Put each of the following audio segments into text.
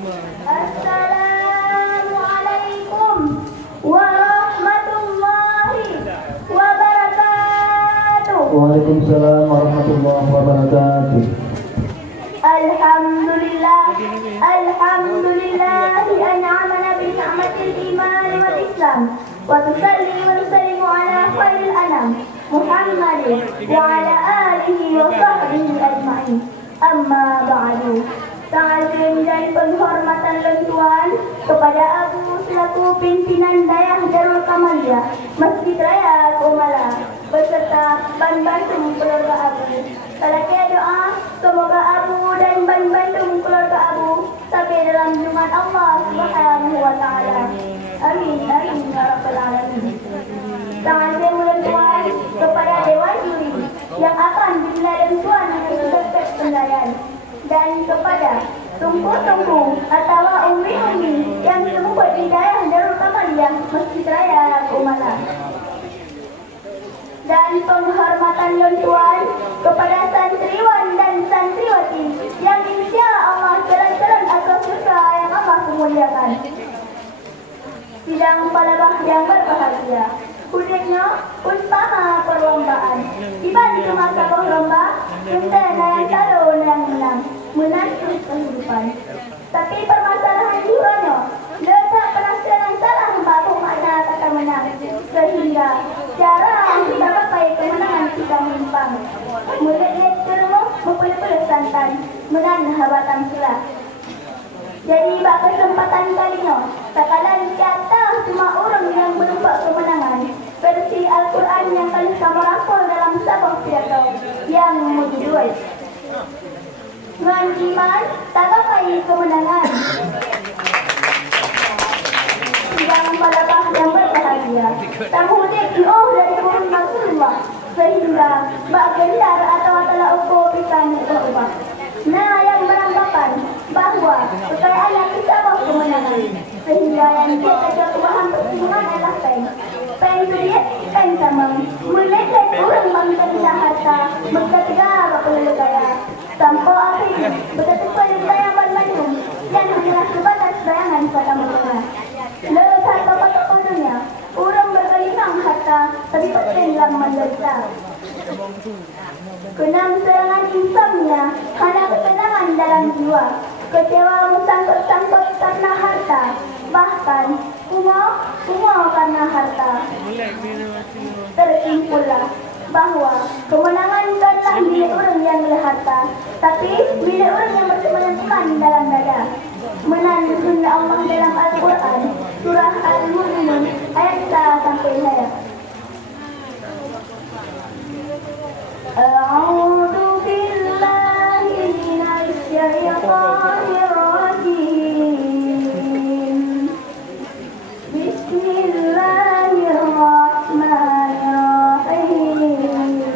Assalamualaikum warahmatullahi wabarakatuh. Waalaikumsalam warahmatullahi wabarakatuh. Alhamdulillahi an'amana bi ni'matil iman wal islam wa tusalli wa nusallimu ala khairil anam Muhammadin wa ala alihi wa sahbihi ajma'in. Amma ba'du. Ta'zim dan penghormatan lentuan kepada Abu selaku pimpinan Dayah Darul Kamaliyah Masjid Raya Komala beserta ban-bantu keluarga Abu. Saya doa semoga Abu dan ban-bantu keluarga Abu sampai dalam junjungan Allah Subhanahu wa taala. Amin amin ya rabbal alamin. Ta'zim lentuan kepada dewan juri yang akan dinilai lentuan dengan sebaik penilaian, dan kepada tungku-tungku atau ummi-ummi yang semua di Dayah Darul Kamaliyah Masjid Raya Komala. Dan penghormatan lentuan kepada santriwan dan santriwati yang insya Allah jalan-jalan atau surga yang Allah muliakan. Sidang palabah yang berbahagia, kudanya usaha perlombaan. Tiba di masa lomba, tentara yang selalu menang menantu kehidupan. Tapi permasalahan jiwanya, letak penafsiran salah baru makna kata menang, sehingga jarang kita pakai kemenangan kita menyimpang. Mulut-mulut terus berpuluh-puluh santan, menan habatan silah. Jadi bak kesempatan kalinya, takalan kata cuma orang yang menumpak kemenangan. Versi Al-Quran yang kali kamu rafal dalam sabang pidato yang berjudul dengan iman tak gapai kemenangan. Sidang palabah yang berbahagia, tamudik doa dari Guru Rasulullah sehingga bak gendar atau atala ukur pisang ubah. Nah yang beranggapan bahawa kekayaan yang disabah kemenangan sehingga yang dia kerja kebahan pertimbangan adalah pen sedikit, pen sama melihat orang bangsa harta berketiga berpuluh kaya tanpa akhir berketiga daya Bandung yang hanyalah sebatas bayangan pada mereka. Lepas tokoh-tokoh dunia orang bergelimang harta tapi pentinglah menderita. Kenang serangan insomnia karena ketenangan dalam jiwa, kecewa sangkut-sangkut karena harta, bahkan bunga karena harta. Tersimpullah bahwa kemenangan bukanlah milik orang yang berharta, tapi milik orang yang bersemangat iman dalam dada. Menandung Allah dalam Al-Quran surah Al-Mu'minun ayat 1 sampai 5. A'udzu billahi minasy syaithanir rajim. Bismillahirrahmanirrahim.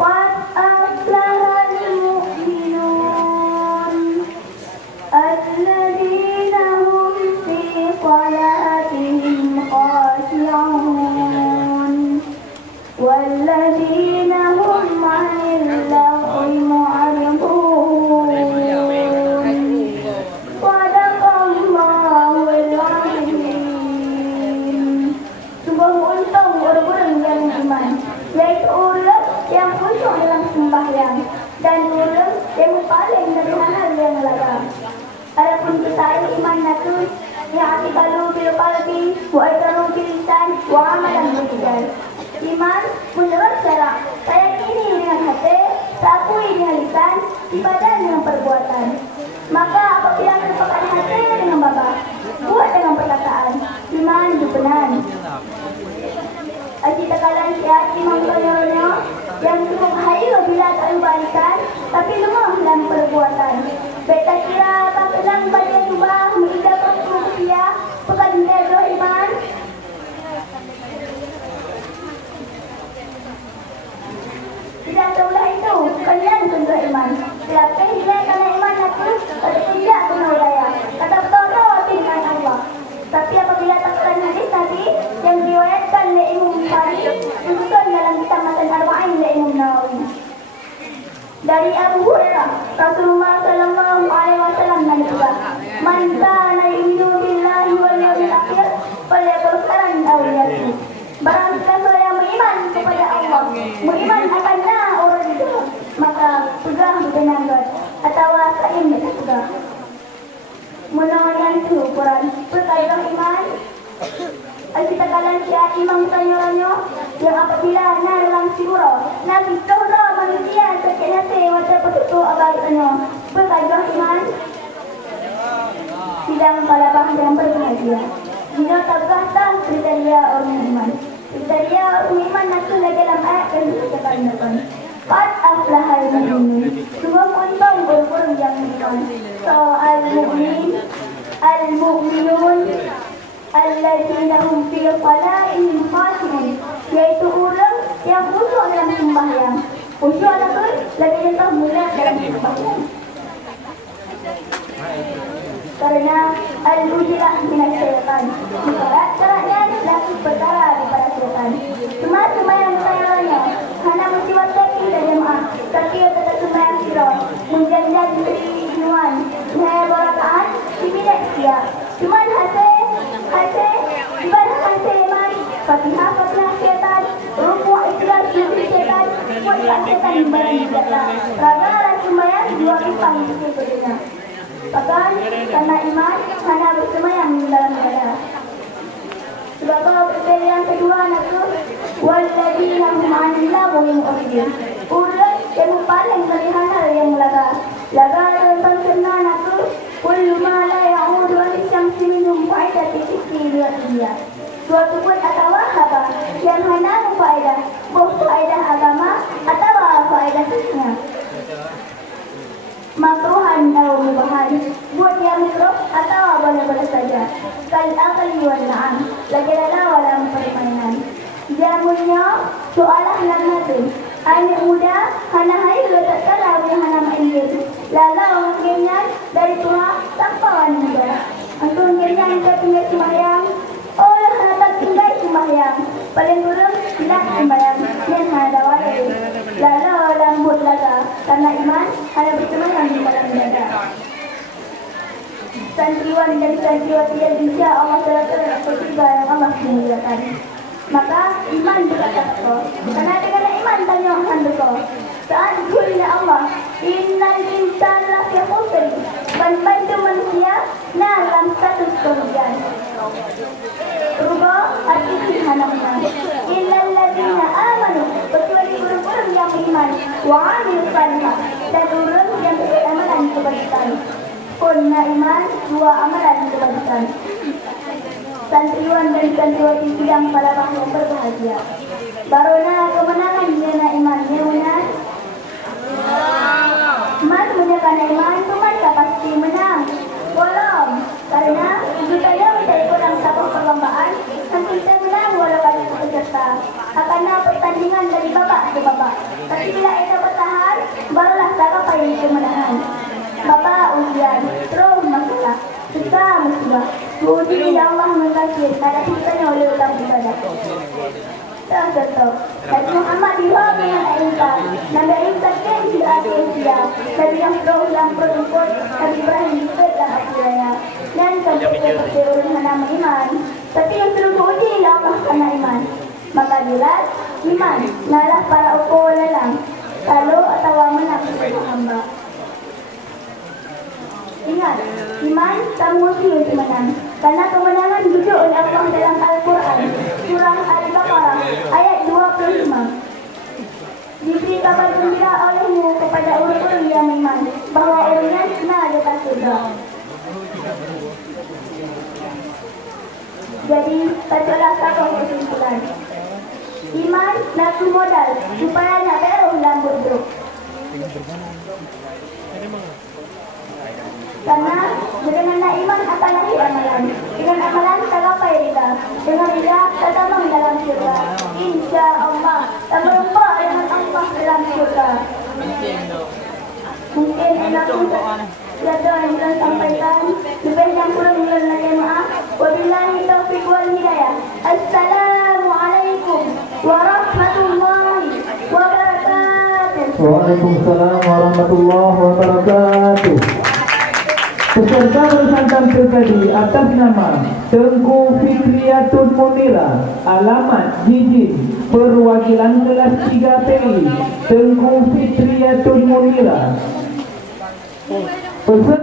Qad aflahal mu'minun alladzina hum fi salatihim khashi'un والذين هم عن اللغو معرضون. صدق الله العظيم. Sungguh untung orang-orang yang beriman, yaitu orang yang khusyuk dalam sembahyang dan orang yang paling dari hal yang larang. Adapun kita iman natus yang aqalu bil qalbi wa iqraru bil lisan wa amalan bil jawari. Iman menurut syarak, sayakini dengan hati, takui dengan lisan, ibadah dengan perbuatan. Maka apabila merupakan hati dengan baba, buat dengan perkataan, iman benar. Aji tekalan siat imam konyonya yang cukup hayu bila tak ubah lisan, tapi lemah dalam perbuatan. Beta kira tak tenang bagian ubah mengidakan rupiah, pekan terdoa iman. Tidak sebelah itu, kalian tentu iman. Siapa hilang karena iman aku, ataupun lain tak juga. Menolak tu Quran berkaitan iman. Kita kalian siap imam tanya-tanya yang apabila dalam surah Nabi surah manusia sekiranya wajah petutup abadnya berkaitan iman. Sidang palabah yang berbahagia. Jika terkata kriteria orang iman. Kriteria orang iman itu lagi dalam ayat yang disebutkan. Qad aflahal mu'minun. Sungguh untung guru-guru yang iman. So al-mu'minun alladzina hum fi salatihim khashi'un, yaitu orang yang khusyuk dalam sembahyang. Khusyuk itu lagi contoh mula dalam sembahyang. Karena al-ujilah minat syaitan. Syarat-syaratnya lagi perkara daripada syaitan. Semua yang sayangnya hanya musibat sakit dan jemaah. Sakit tetap semua yang sirah. Menjanjikan diri juan. Nihaya barakaan dibidak siap. Cuman hasil ibadah hasil iman. Fatihah syaitan. Rukuk ikhlas sujud syaitan. Kuatkan syaitan barang data. Raga semua yang dua kipang itu sebenarnya. Bahkan karena iman hanya bersemayam dalam dada. Sebagai kriteria yang kedua itu walladzina hum 'anil lagwi mu'ridun. Orang yang paling melihat hal yang laga tentang kenal itu kullu ma la ya'udu al-syamsi minhum fa'idati fikri wa dia. Suatu pun atau apa yang hanya faedah, faedah agama atau faedah dunia. Makruhan atau mubahan, buat yang makruh atau boleh-boleh saja. Kal akli wal na'am, lagi dalam permainan. Jamunya soalah nanti. Anak muda hana hai letak kalau yang hana main game. Lalu gamenya dari tua tanpa wanita. Antum gamenya kita tinggal sembahyang. Oh lah hana tinggal sembahyang. Paling turun tidak sembahyang. Dan hana wajib. Lalu lambut laga karena iman hanya bersemayam di dalam dada. Santriwan dan santriwati yang insya Allah telah tiba yang Allah memuliakan. Maka iman juga takut. Karena dengan iman tanya handuko. Saat kuliah Allah, innal insana lafi khusr. Bantu manusia dalam status kerugian. Rubah arti hanamnya. Illal ladzina amanu, kecuali guru-guru yang beriman, wa 'amilus shalihat, dan orang yang beramalan kebajikan. Kunna iman, dua amalan kebajikan. Santriwan dan santriwati sidang pada yang berbahagia. Barona kemenangan jana iman neunan. Man punya karena iman itu mereka pasti menang. Belum, karena itu saja mencari kurang satu perlombaan. Nanti kita menang walau kali peserta. Karena pertandingan dari babak ke babak. Tapi bila kita bertahan, barulah siapa yang kemenangan. Bapak ujian, terus masalah, kita musibah. Uji Allah mengkasih, ada kitanya oleh utang ibadah. Contoh, Nabi Muhammad diwakil dengan Aisha. Nabi Aisha kan di Asia. Nabi yang berumput, Nabi Ibrahim disebut dan Abdullah. Dan sampai dengan nama iman. Tapi yang perlu diuji Allah karena iman. Maka jelas iman nalah para ukur lelang. Kalau atau menafsir hamba. Ingat, iman tak mesti untuk menang. Karena kemenangan duduk oleh Allah dalam Al-Quran. Surah Al-Baqarah ayat 25. Diberi kabar gembira olehmu kepada orang-orang yang iman bahwa orangnya senang dekat surga. Jadi, tajulah satu kesimpulan. Iman nak modal supaya nak beruh dalam hidup. Karena dengan iman akan lahir amalan. Dengan amalan tergapai rida. Dengan rida tertanam dalam surga. Insya Allah tak berubah dengan Allah dalam surga. Mungkin aku tiada yang belum sampaikan. Lebih yang kurang bulan lagi maaf. Wabillahi taufiq wal hidayah. Assalamualaikum warahmatullahi wabarakatuh. Waalaikumsalam warahmatullahi wabarakatuh. Peserta bersantap pribadi atas nama Tengku Fitriatun Munira, alamat Jijin, perwakilan kelas 3 PI, Tengku Fitriatun Munira. Peserta